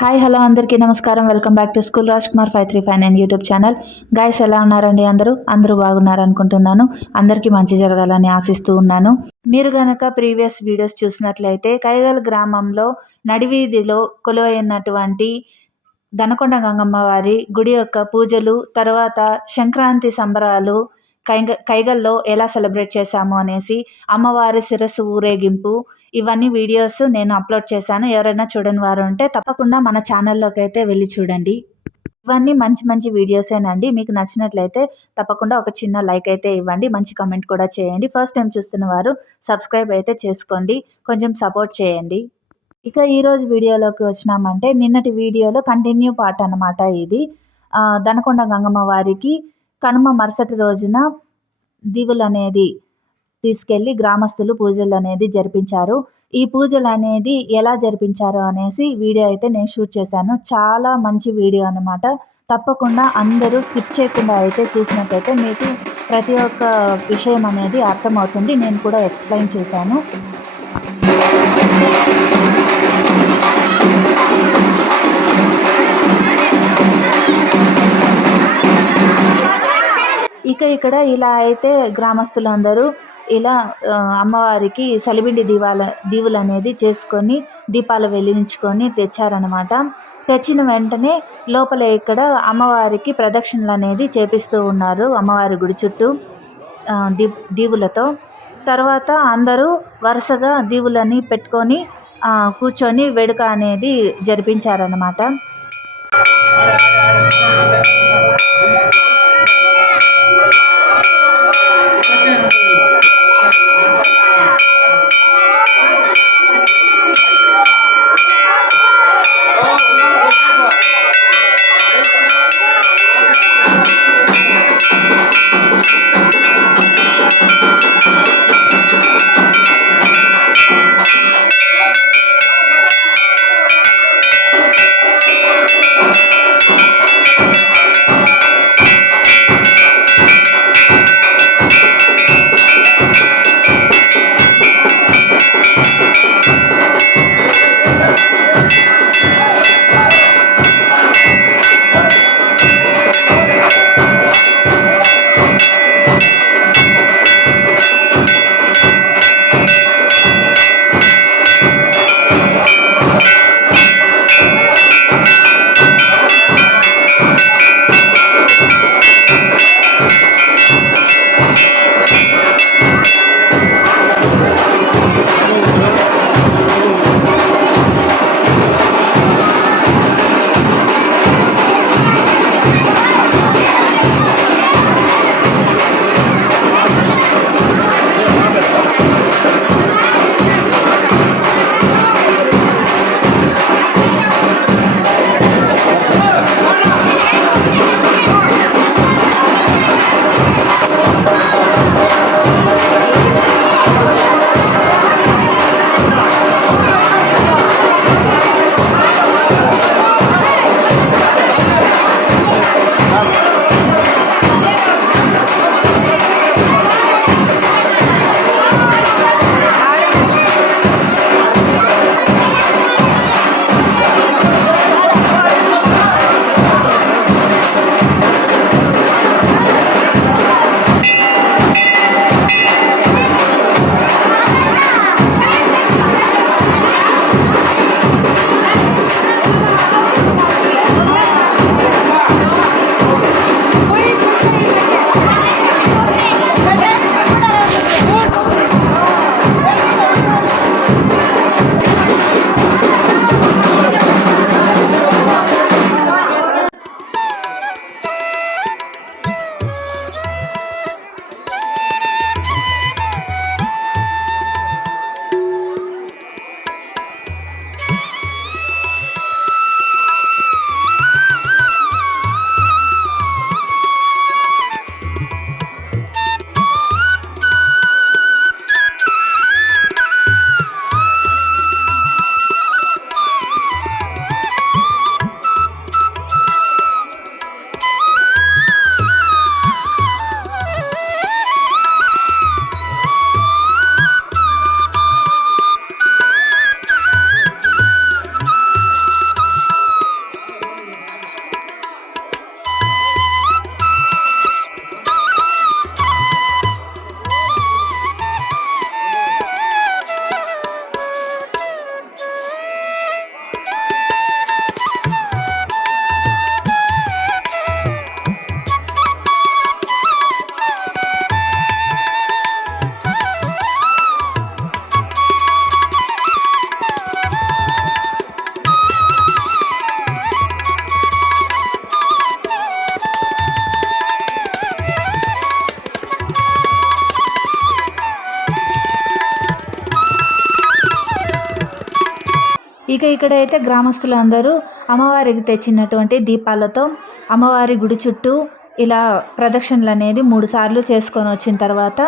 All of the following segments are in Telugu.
హాయ్ హలో అందరికీ నమస్కారం. Welcome back to school Raj Kumar 5359 YouTube channel. Guys ఎలా ఉన్నారండి? అందరూ బాగున్నారు అనుకుంటున్నాను. అందరికీ మంచి జరగాలని ఆశిస్తూ ఉన్నాను. మీరు గనక ప్రీవియస్ వీడియోస్ చూసినట్లయితే కైగల్ గ్రామంలో నడివీధిలో కొలువైనటువంటి దనకొండ గంగమ్మ వారి గుడి యొక్క పూజలు, తర్వాత సంక్రాంతి సంబరాలు కైగల్లో ఎలా సెలబ్రేట్ చేశాము అనేసి, అమ్మవారి శిరస్సు ఊరేగింపు, ఇవన్నీ వీడియోస్ నేను అప్లోడ్ చేశాను. ఎవరైనా చూడని వారు ఉంటే తప్పకుండా మన ఛానల్లోకి అయితే వెళ్ళి చూడండి. ఇవన్నీ మంచి మంచి వీడియోసేనండి. మీకు నచ్చినట్లయితే తప్పకుండా ఒక చిన్న లైక్ అయితే ఇవ్వండి, మంచి కామెంట్ కూడా చేయండి. ఫస్ట్ టైం చూస్తున్న వారు సబ్స్క్రైబ్ అయితే చేసుకోండి, కొంచెం సపోర్ట్ చేయండి. ఇక ఈరోజు వీడియోలోకి వచ్చినామంటే, నిన్నటి వీడియోలో కంటిన్యూ పార్ట్ అన్నమాట ఇది. దనకొండ గంగమ్మ వారికి కనుమ మరుసటి రోజున దీవులు అనేది తీసుకెళ్ళి గ్రామస్తులు పూజలు అనేది జరిపించారు. ఈ పూజలు అనేది ఎలా జరిపించారు అనేసి వీడియో అయితే నేను షూట్ చేశాను. చాలా మంచి వీడియో అన్నమాట. తప్పకుండా అందరూ స్కిప్ చేయకుండా అయితే చూసినట్టయితే మీకు ప్రతి ఒక్క విషయం అనేది అర్థమవుతుంది. నేను కూడా ఎక్స్ప్లెయిన్ చేశాను. ఇక్కడ ఇలా అయితే గ్రామస్తులందరూ ఇలా అమ్మవారికి సలిబిండి దీవులు అనేది చేసుకొని దీపాలు వెలిగించుకొని తెచ్చారనమాట. తెచ్చిన వెంటనే లోపల ఇక్కడ అమ్మవారికి ప్రదక్షిణలు అనేది చేపిస్తూ ఉన్నారు అమ్మవారి గుడి చుట్టూ దీవులతో. తర్వాత అందరూ వరుసగా దీవులని పెట్టుకొని కూర్చొని వేడుక అనేది జరిపించారనమాట. ఇక్కడైతే గ్రామస్తులందరూ అమ్మవారికి తెచ్చినటువంటి దీపాలతో అమ్మవారి గుడి చుట్టూ ఇలా ప్రదక్షిణలు అనేది 3 సార్లు చేసుకొని వచ్చిన తర్వాత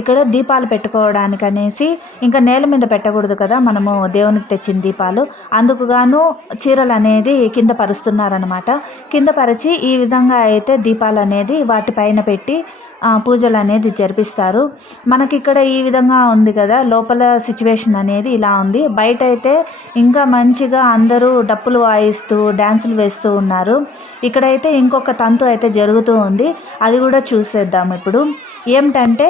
ఇక్కడ దీపాలు పెట్టుకోవడానికి అనేసి, ఇంకా నేల మీద పెట్టకూడదు కదా మనము దేవునికి తెచ్చిన దీపాలు, అందుకు గాను చీరలు అనేది కింద పరుస్తున్నారనమాట. కింద పరిచి ఈ విధంగా అయితే దీపాలు అనేది వాటిపైన పెట్టి పూజలు అనేది జరిపిస్తారు. మనకి ఇక్కడ ఈ విధంగా ఉంది కదా, లోపల సిచ్యువేషన్ అనేది ఇలా ఉంది. బయట అయితే ఇంకా మంచిగా అందరూ డప్పులు వాయిస్తూ డ్యాన్సులు వేస్తూ ఉన్నారు. ఇక్కడైతే ఇంకొక తంతు అయితే జరుగుతూ ఉంది, అది కూడా చూసేద్దాం ఇప్పుడు. ఏమిటంటే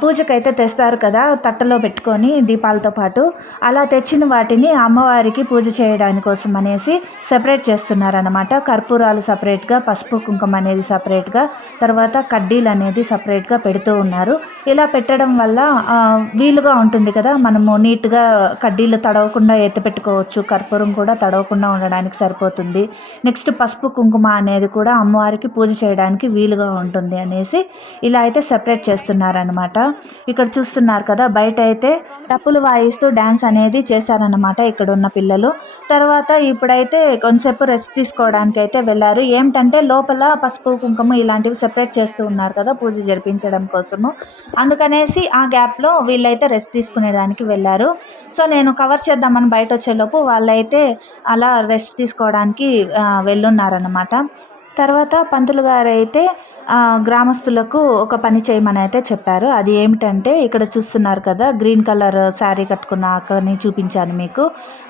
పూజకైతే తెస్తారు కదా తట్టలో పెట్టుకొని దీపాలతో పాటు, అలా తెచ్చిన వాటిని అమ్మవారికి పూజ చేయడానికి కోసం అనేసి సెపరేట్ చేస్తున్నారనమాట. కర్పూరాలు సపరేట్గా, పసుపు కుంకుమ అనేది సపరేట్గా, తర్వాత కడ్డీలు అనేది సపరేట్గా పెడుతూ ఉన్నారు. ఇలా పెట్టడం వల్ల వీలుగా ఉంటుంది కదా, మనము నీట్గా కడ్డీలు తడవకుండా ఎత్తిపెట్టుకోవచ్చు, కర్పూరం కూడా తడవకుండా ఉండడానికి సరిపోతుంది. నెక్స్ట్ పసుపు కుంకుమ అనేది కూడా అమ్మవారికి పూజ చేయడానికి వీలుగా ఉంటుంది అనేసి ఇలా అయితే సెపరేట్ చేస్తున్నారనమాట. ఇక్కడ చూస్తున్నారు కదా, బయట అయితే డప్పులు వాయిస్తూ డ్యాన్స్ అనేది చేశారనమాట ఇక్కడ ఉన్న పిల్లలు. తర్వాత ఇప్పుడైతే కొంతసేపు రెస్ట్ తీసుకోవడానికి అయితే వెళ్ళారు. ఏమిటంటే లోపల పసుపు కుంకుమ ఇలాంటివి సెపరేట్ చేస్తూ ఉన్నారు కదా పూజ జరిపించడం కోసము, అందుకనేసి ఆ గ్యాప్లో వీళ్ళైతే రెస్ట్ తీసుకునేదానికి వెళ్ళారు. సో నేను కవర్ చేద్దామని బయట వచ్చేలోపు వాళ్ళైతే అలా రెస్ట్ తీసుకోవడానికి వెళ్ళున్నారనమాట. తర్వాత పంతులు గారు అయితే గ్రామస్తులకు ఒక పని చేయమని అయితే చెప్పారు. అది ఏమిటంటే ఇక్కడ చూస్తున్నారు కదా, గ్రీన్ కలర్ శారీ కట్టుకున్న అక్కని చూపించాను మీకు.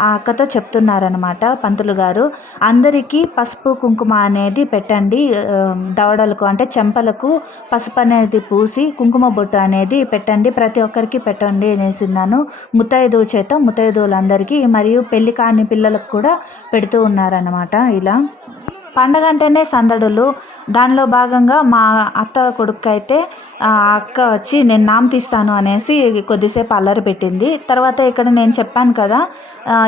ఆ అక్కతో చెప్తున్నారనమాట పంతులు గారు, అందరికీ పసుపు కుంకుమ అనేది పెట్టండి, దవడలకు అంటే చెంపలకు పసుపు అనేది పూసి కుంకుమ బొట్టు అనేది పెట్టండి, ప్రతి ఒక్కరికి పెట్టండి అనేసిన్నాను. ముత్తైదువు చేత ముత్తైదువులందరికీ మరియు పెళ్లి కాని పిల్లలకు కూడా పెడుతూ ఉన్నారనమాట. ఇలా పండగ అంటేనే సందడులు. దానిలో భాగంగా మా అత్త కొడుకు అయితే అక్క వచ్చి నేను నామ తీస్తాను అనేసి కొద్దిసేపు అల్లరి పెట్టింది. తర్వాత ఇక్కడ నేను చెప్పాను కదా,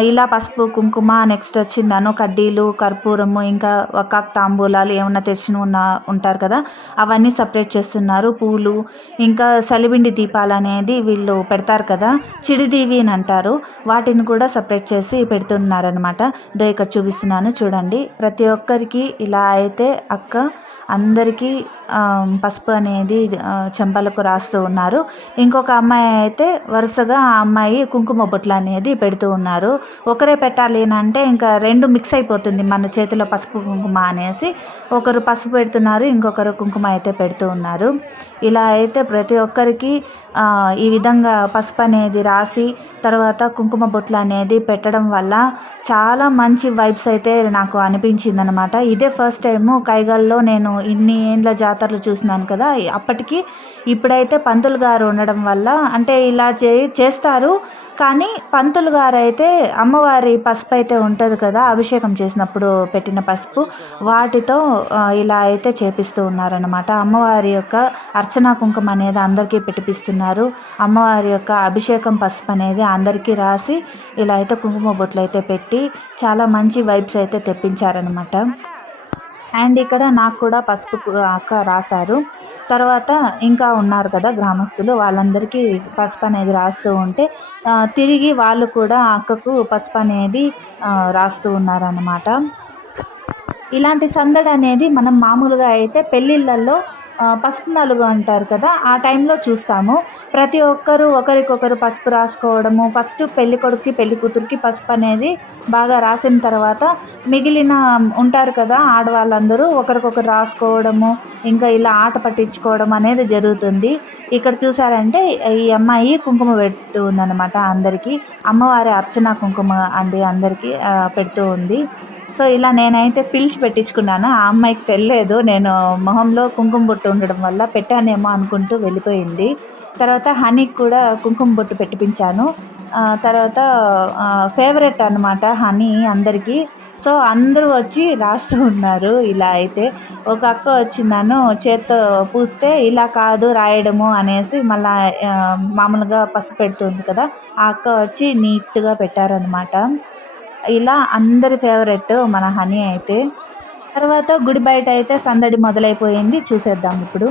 ఇలా పసుపు కుంకుమ, నెక్స్ట్ వచ్చిందను కడ్డీలు, కర్పూరము, ఇంకా ఒక తాంబూలాలు ఏమన్నా తెచ్చిన ఉంటారు కదా అవన్నీ సపరేట్ చేస్తున్నారు. పూలు, ఇంకా సలిబిండి దీపాలు అనేది వీళ్ళు పెడతారు కదా, చిడిదీవి అని అంటారు, వాటిని కూడా సపరేట్ చేసి పెడుతున్నారనమాట. ఇక్కడ చూపిస్తున్నాను చూడండి. ప్రతి ఒక్కరికి ఇలా అయితే అక్క అందరికీ పసుపు అనేది చెంపలకు రాస్తూ ఉన్నారు. ఇంకొక అమ్మాయి అయితే వరుసగా ఆ అమ్మాయి కుంకుమ బొట్లు అనేది పెడుతూ ఉన్నారు. ఒకరే పెట్టాలి అంటే ఇంకా రెండు మిక్స్ అయిపోతుంది మన చేతిలో పసుపు కుంకుమ అనేసి, ఒకరు పసుపు పెడుతున్నారు, ఇంకొకరు కుంకుమ అయితే పెడుతూ ఉన్నారు. ఇలా అయితే ప్రతి ఒక్కరికి ఈ విధంగా పసుపు అనేది రాసి తర్వాత కుంకుమ బొట్లు అనేది పెట్టడం వల్ల చాలా మంచి వైబ్స్ అయితే నాకు అనిపించింది అనమాట. ఇదే ఫస్ట్ టైము కైగల్లో నేను ఇన్ని ఏండ్ల జాతరలు చూసినాను కదా, అప్పటికి ఇప్పుడైతే పంతులు గారు ఉండడం వల్ల అంటే ఇలా చేస్తారు. కానీ పంతులు గారు అయితే అమ్మవారి పసుపు అయితే ఉంటుంది కదా, అభిషేకం చేసినప్పుడు పెట్టిన పసుపు, వాటితో ఇలా అయితే చేపిస్తూ ఉన్నారనమాట. అమ్మవారి యొక్క అర్చనా కుంకుమ అనేది అందరికీ పెట్టిపిస్తున్నారు. అమ్మవారి యొక్క అభిషేకం పసుపు అనేది అందరికీ రాసి ఇలా అయితే కుంకుమ బొట్లు అయితే పెట్టి చాలా మంచి వైబ్స్ అయితే తెప్పించారనమాట. అండ్ ఇక్కడ నాకు కూడా పసుపు అక్క రాశారు. తర్వాత ఇంకా ఉన్నారు కదా గ్రామస్తులు, వాళ్ళందరికీ పసుపు అనేది రాస్తూ ఉంటే తిరిగి వాళ్ళు కూడా అక్కకు పసుపు అనేది రాస్తూ ఉన్నారన్నమాట. ఇలాంటి సందడి అనేది మనం మామూలుగా అయితే పెళ్ళిళ్ళల్లో పసుపు నలుగు అంటారు కదా, ఆ టైంలో చూస్తాము. ప్రతి ఒక్కరు ఒకరికొకరు పసుపు రాసుకోవడము, ఫస్ట్ పెళ్ళి కొడుకుకి పెళ్ళి కూతురికి పసుపు అనేది బాగా రాసిన తర్వాత మిగిలిన ఉంటారు కదా ఆడవాళ్ళందరూ ఒకరికొకరు రాసుకోవడము, ఇంకా ఇలా ఆట పట్టించుకోవడం అనేది జరుగుతుంది. ఇక్కడ చూసారంటే ఈ అమ్మాయి కుంకుమ పెడుతూ ఉందన్నమాట అందరికీ. అమ్మవారి అర్చన కుంకుమ అండి అందరికీ పెడుతూ ఉంది. సో ఇలా నేనైతే పిలిచి పెట్టించుకున్నాను. ఆ అమ్మాయికి తెలియలేదు నేను మొహంలో కుంకుమ బొట్టు ఉండడం వల్ల పెట్టానేమో అనుకుంటూ వెళ్ళిపోయింది. తర్వాత హనీకి కూడా కుంకుమ బొట్టు పెట్టిపించాను. తర్వాత ఫేవరెట్ అనమాట హనీ అందరికీ. సో అందరూ వచ్చి రాస్తూ ఉన్నారు. ఇలా అయితే ఒక అక్క వచ్చిందాను చేత్తో పూస్తే ఇలా కాదు రాయడము అనేసి మళ్ళీ మామూలుగా పసుపు పెడుతుంది కదా, ఆ అక్క వచ్చి నీట్గా పెట్టారనమాట. ఇలా అందరి ఫేవరెట్ మన హనీ అయితే. తర్వాత గుడి బయట అయితే సందడి మొదలైపోయింది, చూసేద్దాం ఇప్పుడు.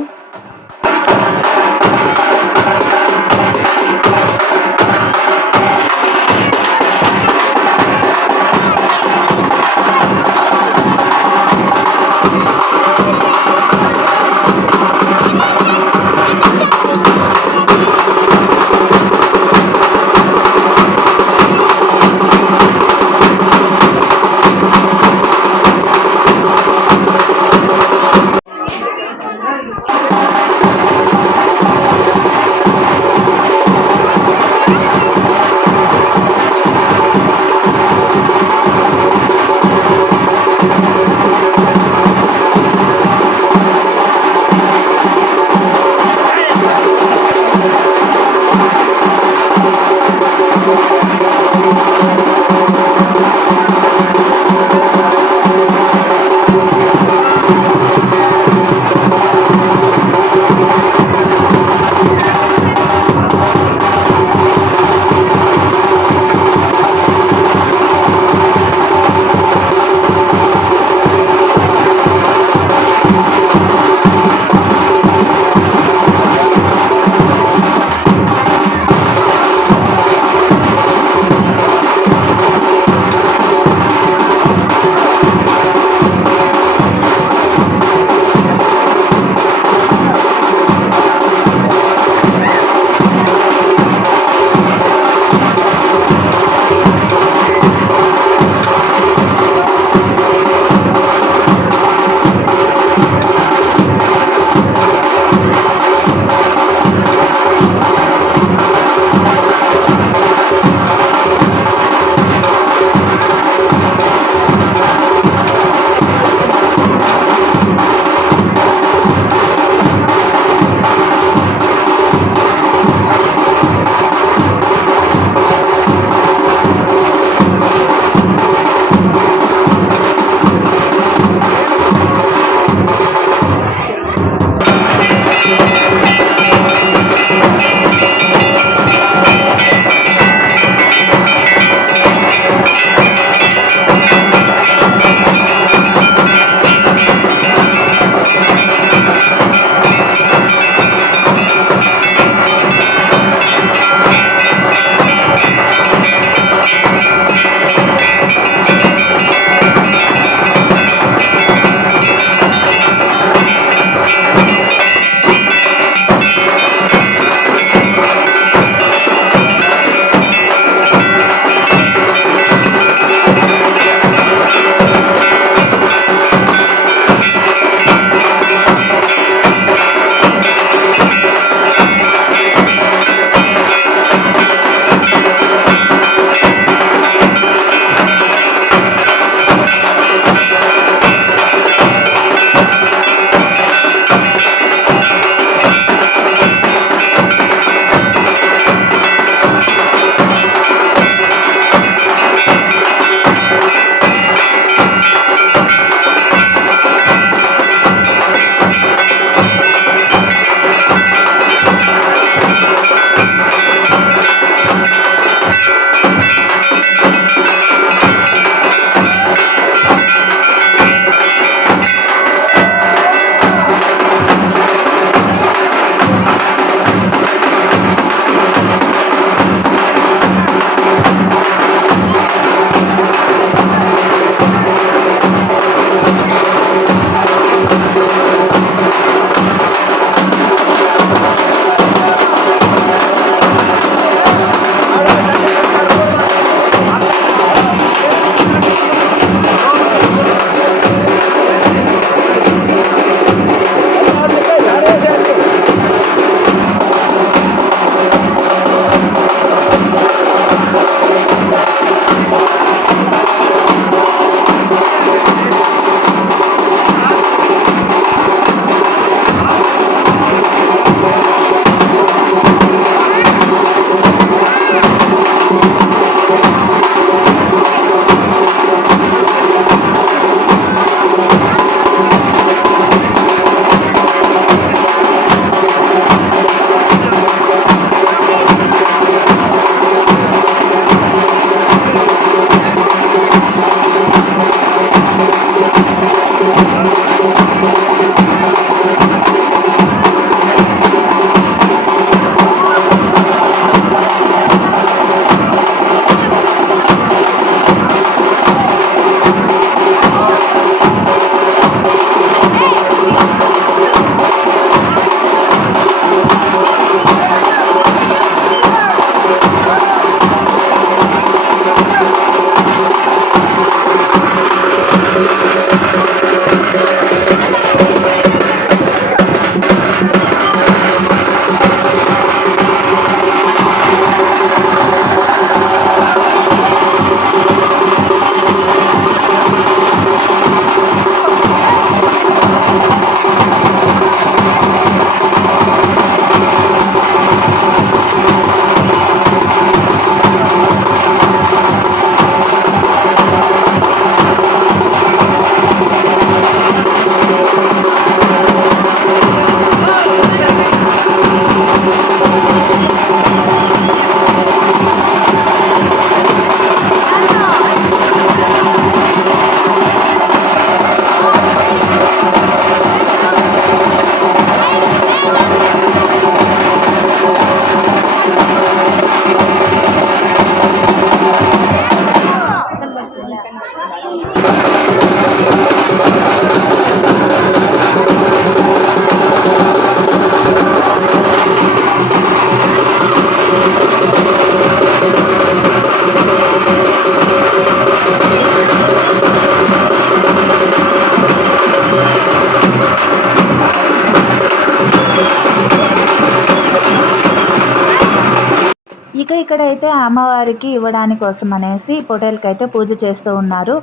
ఇక్కడైతే అమ్మవారికి ఇవ్వడానికి కోసం అనేసి పొటేల్కి అయితే పూజ చేస్తూ ఉన్నారు.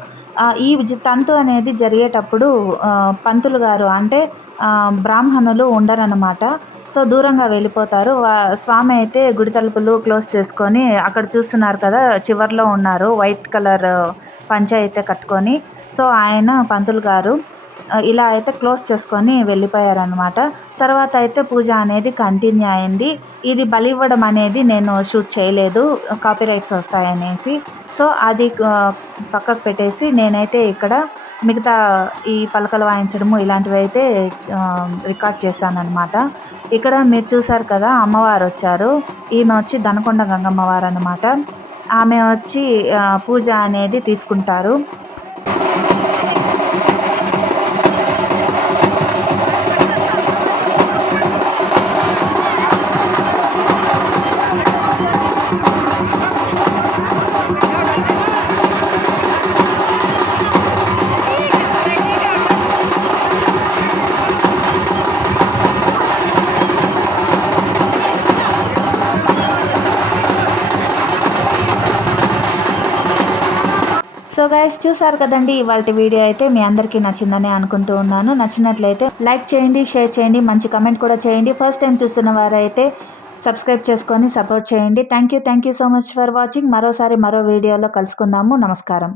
ఈ తంతు అనేది జరిగేటప్పుడు పంతులు గారు అంటే బ్రాహ్మణులు ఉండరన్నమాట. సో దూరంగా వెళ్ళిపోతారు. స్వామి అయితే గుడి తలుపులు క్లోజ్ చేసుకొని అక్కడ చూస్తున్నారు కదా, చివర్లో ఉన్నారు వైట్ కలర్ పంచ అయితే కట్టుకొని. సో ఆయన పంతులు గారు ఇలా అయితే క్లోజ్ చేసుకొని వెళ్ళిపోయారనమాట. తర్వాత అయితే పూజ అనేది కంటిన్యూ అయింది. ఇది బలి ఇవ్వడం అనేది నేను షూట్ చేయలేదు, కాపీరైట్స్ వస్తాయనేసి. సో అది పక్కకు పెట్టేసి నేనైతే ఇక్కడ మిగతా ఈ పలకలు వాయించడము ఇలాంటివి అయితే రికార్డ్ చేశానన్నమాట. ఇక్కడ మీరు చూసారు కదా, అమ్మవారు వచ్చారు. ఈమె వచ్చి దనకొండ గంగమ్మవారు అన్నమాట. ఆమె వచ్చి పూజ అనేది తీసుకుంటారు. సో గైస్, చూసారు కదండి ఇవాళ వీడియో అయితే మీ అందరికీ నచ్చిందని అనుకుంటూ ఉన్నాను. నచ్చినట్లయితే లైక్ చేయండి, షేర్ చేయండి, మంచి కమెంట్ కూడా చేయండి. ఫస్ట్ టైం చూస్తున్న వారైతే సబ్స్క్రైబ్ చేసుకొని సపోర్ట్ చేయండి. Thank you so much for watching. మరోసారి మరో వీడియోలో కలుసుకుందాము. నమస్కారం.